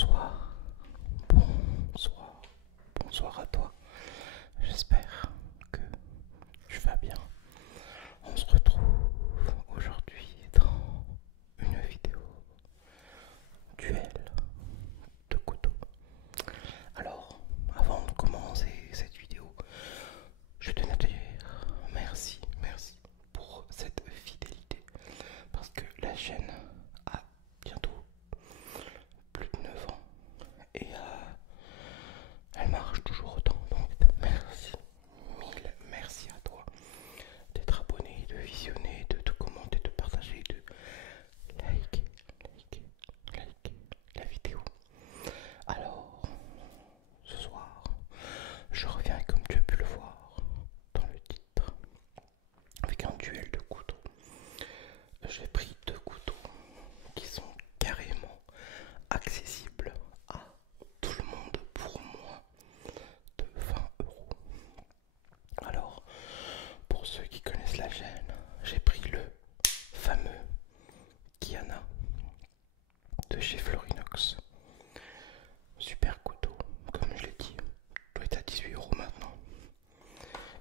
Bonsoir, bonsoir, bonsoir à toi. J'espère que tu vas bien. On se retrouve aujourd'hui dans une vidéo duel de couteau. Alors, avant de commencer cette vidéo, je tenais à te dire merci pour cette fidélité. Parce que la chaîne a bientôt plus de 9 ans et elle marche toujours autant. Donc merci, mille merci à toi d'être abonné, de visionner, de commenter, de partager, de liker, liker la vidéo. Alors, ce soir, je reviens comme tu as pu le voir dans le titre, avec un duel de couteaux. J'ai pris deux couteaux qui sont carrément accessibles à tout le monde pour moins de 20 €. Alors, pour ceux qui connaissent la chaîne, j'ai pris le fameux Kiana de chez Florinox. Super couteau, comme je l'ai dit, doit être à 18 € maintenant.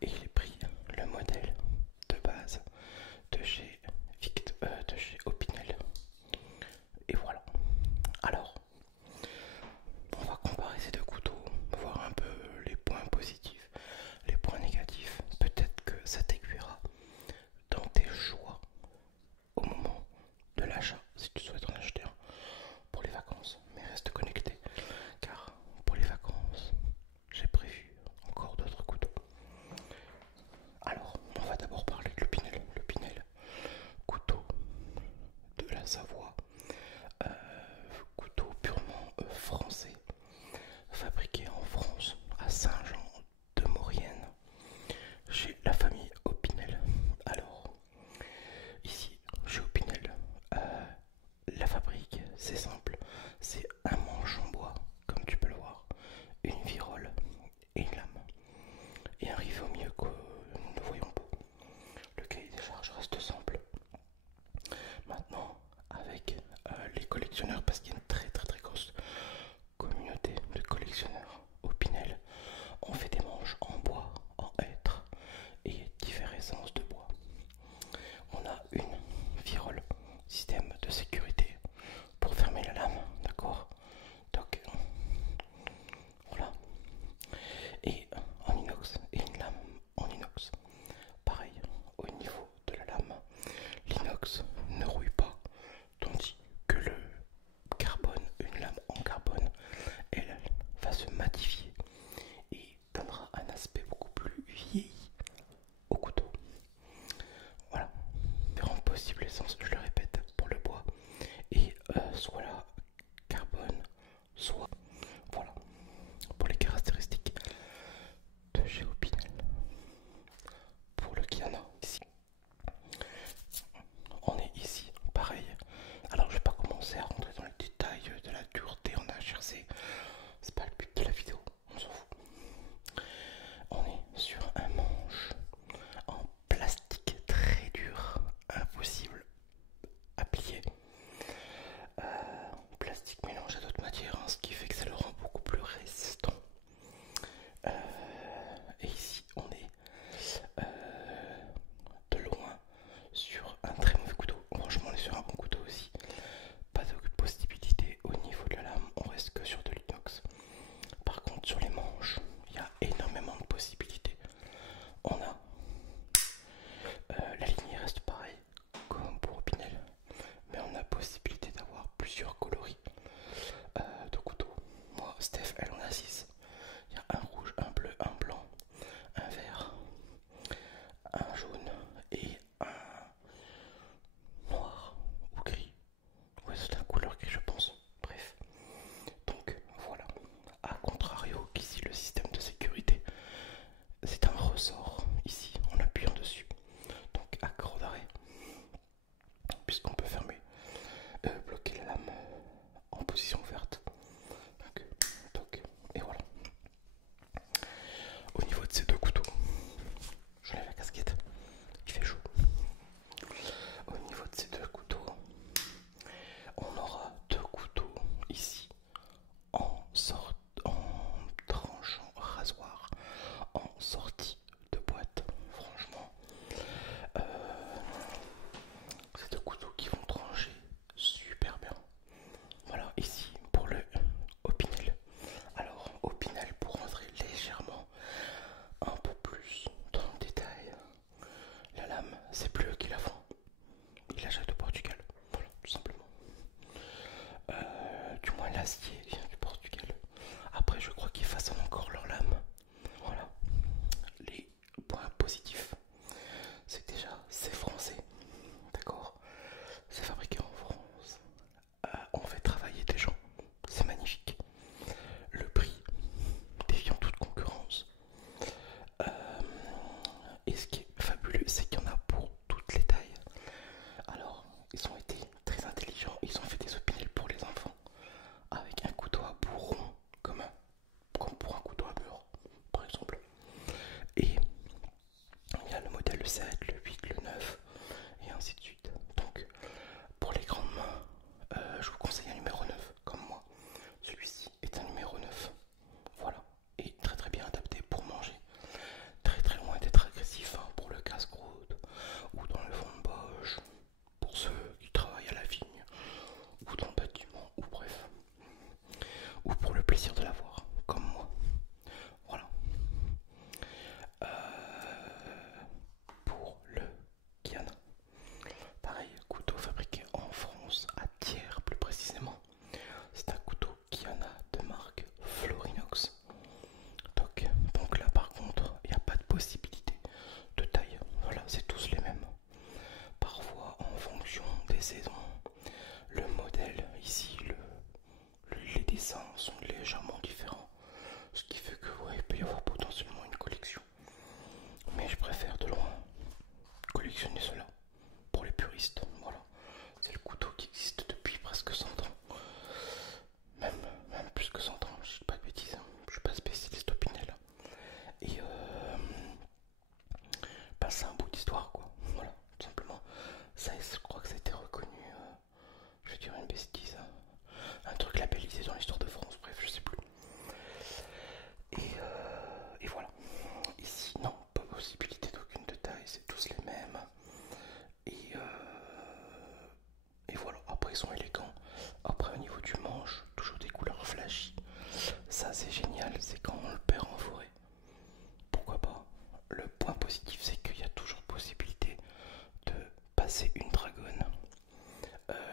Et j'ai pris le modèle de base de chez de chez Opinel. Et voilà. Alors, on va comparer ces deux couteaux, voir un peu les points positifs, les points négatifs. Peut-être que ça t'aiguillera dans tes choix au moment de l'achat, si tu souhaites en acheter un pour les vacances. Mais reste connecté, car pour les vacances, j'ai prévu encore d'autres couteaux. Alors, on va d'abord parler de l'Opinel. L'Opinel, couteau de la Savoie, couteau le 7, le 8, le 9 et ainsi de suite. Donc pour les grandes mains, je vous conseille un numéro 9 comme moi. Celui-ci est un numéro 9. Voilà. Et très très bien adapté pour manger. Très très loin d'être agressif hein, pour le casse-croûte ou dans le fond de poche, pour ceux qui travaillent à la vigne ou dans le bâtiment ou bref. Ou pour le plaisir de l'avoir, comme moi. Voilà. Pour le Kiana. Pareil, couteau fabriqué en France, à Thiers plus précisément. C'est un couteau Kiana de marque Florinox. Donc là par contre, il n'y a pas de possibilité de taille. Voilà, c'est tous les mêmes. Parfois en fonction des saisons, le modèle ici, les dessins sont légèrement différents. Ce qui fait que ouais, il peut y avoir potentiellement une collection. Mais je préfère de loin collectionner cela pour les puristes. Voilà, c'est le couteau qui existe depuis presque 100 ans. Même plus que 100 ans, je dis pas de bêtises. Je suis pas spécialiste Opinel. Et bah, c'est un bout d'histoire quoi. Voilà, tout simplement. Ça, je crois que ça a été reconnu. Je vais dire une bêtise. Un truc labellisé dans l'histoire de France, bref, je sais plus. Et voilà. Ici, non, pas possibilité d'aucune de taille, c'est tous les mêmes. Et voilà, après ils sont élégants. Après au niveau du manche, toujours des couleurs flashy. Ça c'est génial, c'est quand on le perd en forêt. Pourquoi pas? Le point positif c'est qu'il y a toujours possibilité de passer une dragonne.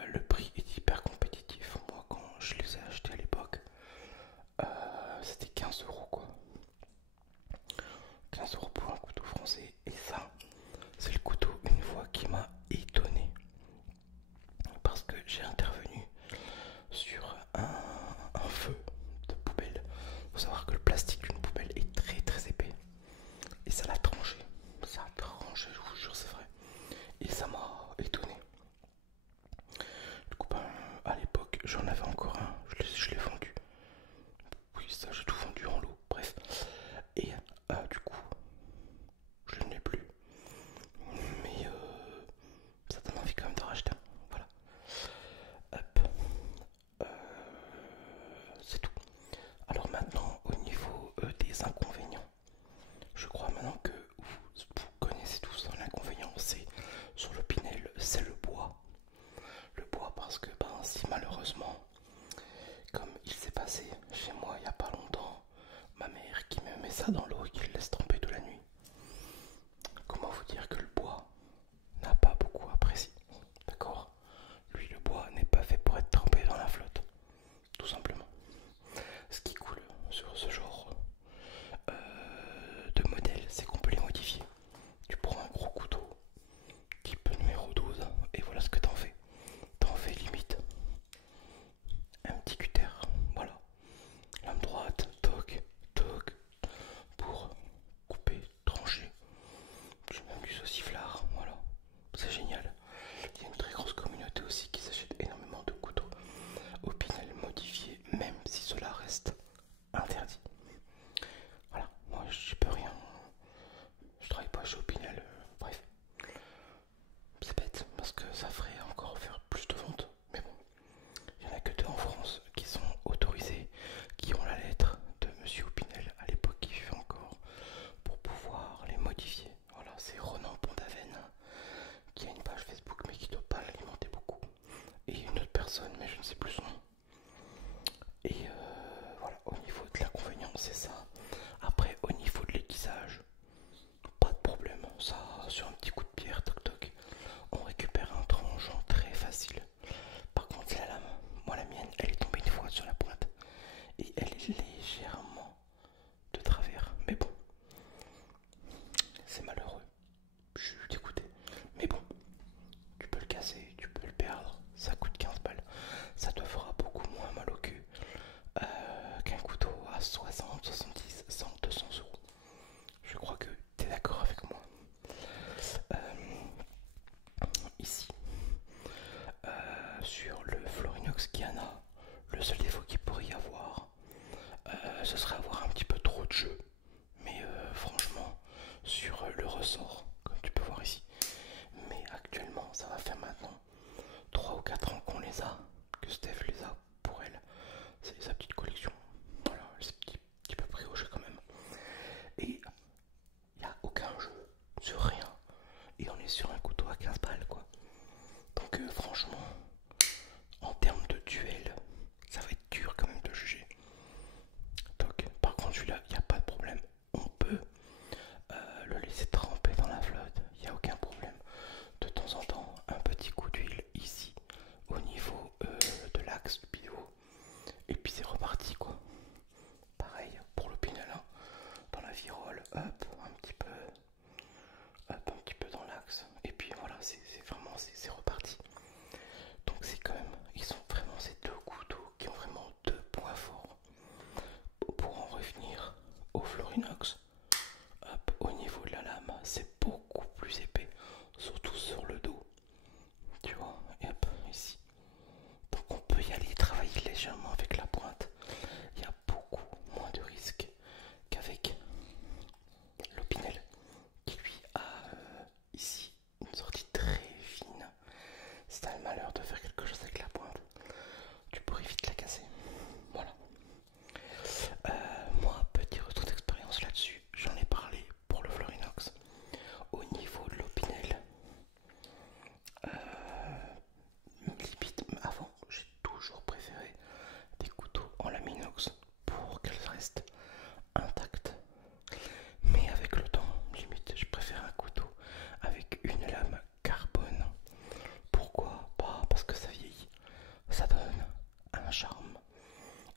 Le prix est hyper compétitif. Moi quand je les ai achetés à l'époque, c'était 15 € quoi. 15 € pour un couteau français. Et ça, c'est le couteau une fois qui m'a étonné. Parce que j'ai intervenu sur un feu de poubelle. Il faut savoir que le plastique d'une poubelle est très très épais. Et ça l'a tranché. Ça a tranché, je vous jure, c'est vrai. Et ça m'a étonné. Du coup, ben, à l'époque, j'en avais encore un. Je l'ai vendu. Oui, ça, j'ai tout vendu en lot. Bref. Et du coup, je ne l'ai plus. Mais ça donne envie quand même de racheter un. Voilà. Hop. C'est tout. Alors maintenant, au niveau des inconvénients, je crois maintenant que vous connaissez tous l'inconvénient, c'est sur le Pinel, c'est le bois. Le bois parce que ben, si malheureusement, comme il s'est passé chez moi il n'y a pas longtemps, ma mère qui me met ça dans l'eau et qui le laisse tremper toute la nuit. Comment vous dire que le bois n'a pas beaucoup apprécié, d'accord? Lui, le bois n'est pas fait pour être trempé dans la flotte, tout simplement. Ce qui coule sur ce genre de modèle, c'est qu'on peut les modifier. Tu prends un gros couteau, type numéro 12, et voilà ce que t'en fais. T'en fais limite un petit cutter, voilà. Lame droite, toc, toc, pour couper, trancher. J'ai même du sauciflard, voilà. C'est génial. Il y a une très grosse communauté aussi qui s'achète énormément de couteaux au Pinel modifiés, même si cela reste interdit. Voilà, moi je peux rien. Je travaille pas chez Opinel, bref. C'est bête parce que ça ferait encore faire plus de ventes. Mais bon, il n'y en a que deux en France qui sont autorisés, qui ont la lettre de Monsieur Opinel à l'époque qui vivait encore pour pouvoir les modifier. Voilà, c'est Ronan Pondaven qui a une page Facebook mais qui ne doit pas l'alimenter beaucoup. Et une autre personne, mais je ne sais plus son nom. Et voilà, au niveau de l'inconvénient, c'est ça. Après, au niveau de l'aiguisage, pas de problème. Ça, sur un petit coup de pierre, toc toc, on récupère un tranchant très facile. Par contre, la lame, moi la mienne, elle est tombée une fois sur la pointe. Et elle est légèrement de travers. Mais bon, c'est malheureux. Je suis dégoûté. Mais bon, tu peux le casser, tu peux le perdre. Ça coûte 15 balles. Ça te fera beaucoup moins mal au cul qu'un couteau à 60, 70, 100, 200 €. Je crois que tu es d'accord avec moi. Ici, sur le Florinox Kiana, le seul défaut qu'il pourrait y avoir, ce serait avoir un petit peu trop de jeu. Mais franchement, sur le ressort, comme tu peux voir est sur un couteau à 15 balles quoi. Donc franchement, en termes de duel, ça va être dur quand même de juger. Donc par contre celui-là, il n'y a pas de problème. On peut le laisser tremper dans la flotte, il n'y a aucun problème. De temps en temps, un petit coup d'huile ici, au niveau de l'axe du pivot. Et puis c'est reparti quoi. Pareil pour le pinel, hein. Dans la virole, hop, un petit peu dans l'axe. Et puis voilà, c'est vraiment, c'est reparti. Donc c'est quand même, ils sont vraiment ces deux couteaux qui ont vraiment deux points forts. Pour en revenir au Florinox, hop, au niveau de la lame, c'est beaucoup plus épais, surtout sur le dos. Tu vois, et hop, ici. Donc on peut y aller travailler légèrement avec la pointe. Il y a beaucoup moins de risques qu'avec l'Opinel, qui lui a ici une sortie très fine. Si t'as le malheur de faire quelque chose avec la pointe, tu pourrais vite la casser. Voilà. Moi, petit retour d'expérience là-dessus, j'en ai parlé pour le Florinox. Au niveau de l'Opinel, limite, avant, j'ai toujours préféré des couteaux en laminox pour qu'elles restent intactes. Mais avec le temps, limite, je préfère un couteau avec une lame carbone. Pourquoi? Pas parce que ça vieillit, ça donne un charme.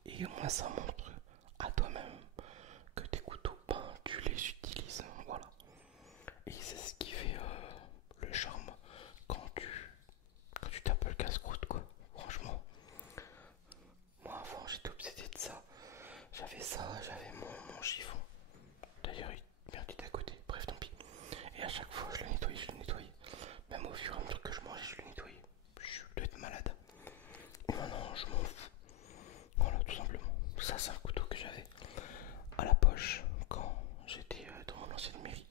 Et au moins ça montre à toi-même que tes couteaux, ben, tu les utilises. Voilà. Et c'est ce qui fait le charme quand tu tapes le casse-croûte quoi. Franchement. Moi avant j'étais obsédé de ça. J'avais ça, j'avais mon chiffon. D'ailleurs il vient tout à côté, bref tant pis. Et à chaque fois je le nettoyais. Même au fur et à mesure que je mangeais, je le nettoyais. Je dois être malade. Et maintenant je m'en fous. Voilà tout simplement. Ça c'est un couteau que j'avais à la poche quand j'étais dans mon ancienne mairie.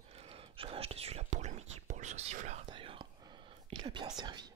J'avais acheté celui-là pour le midi, pour le sauciflard d'ailleurs. Il a bien servi.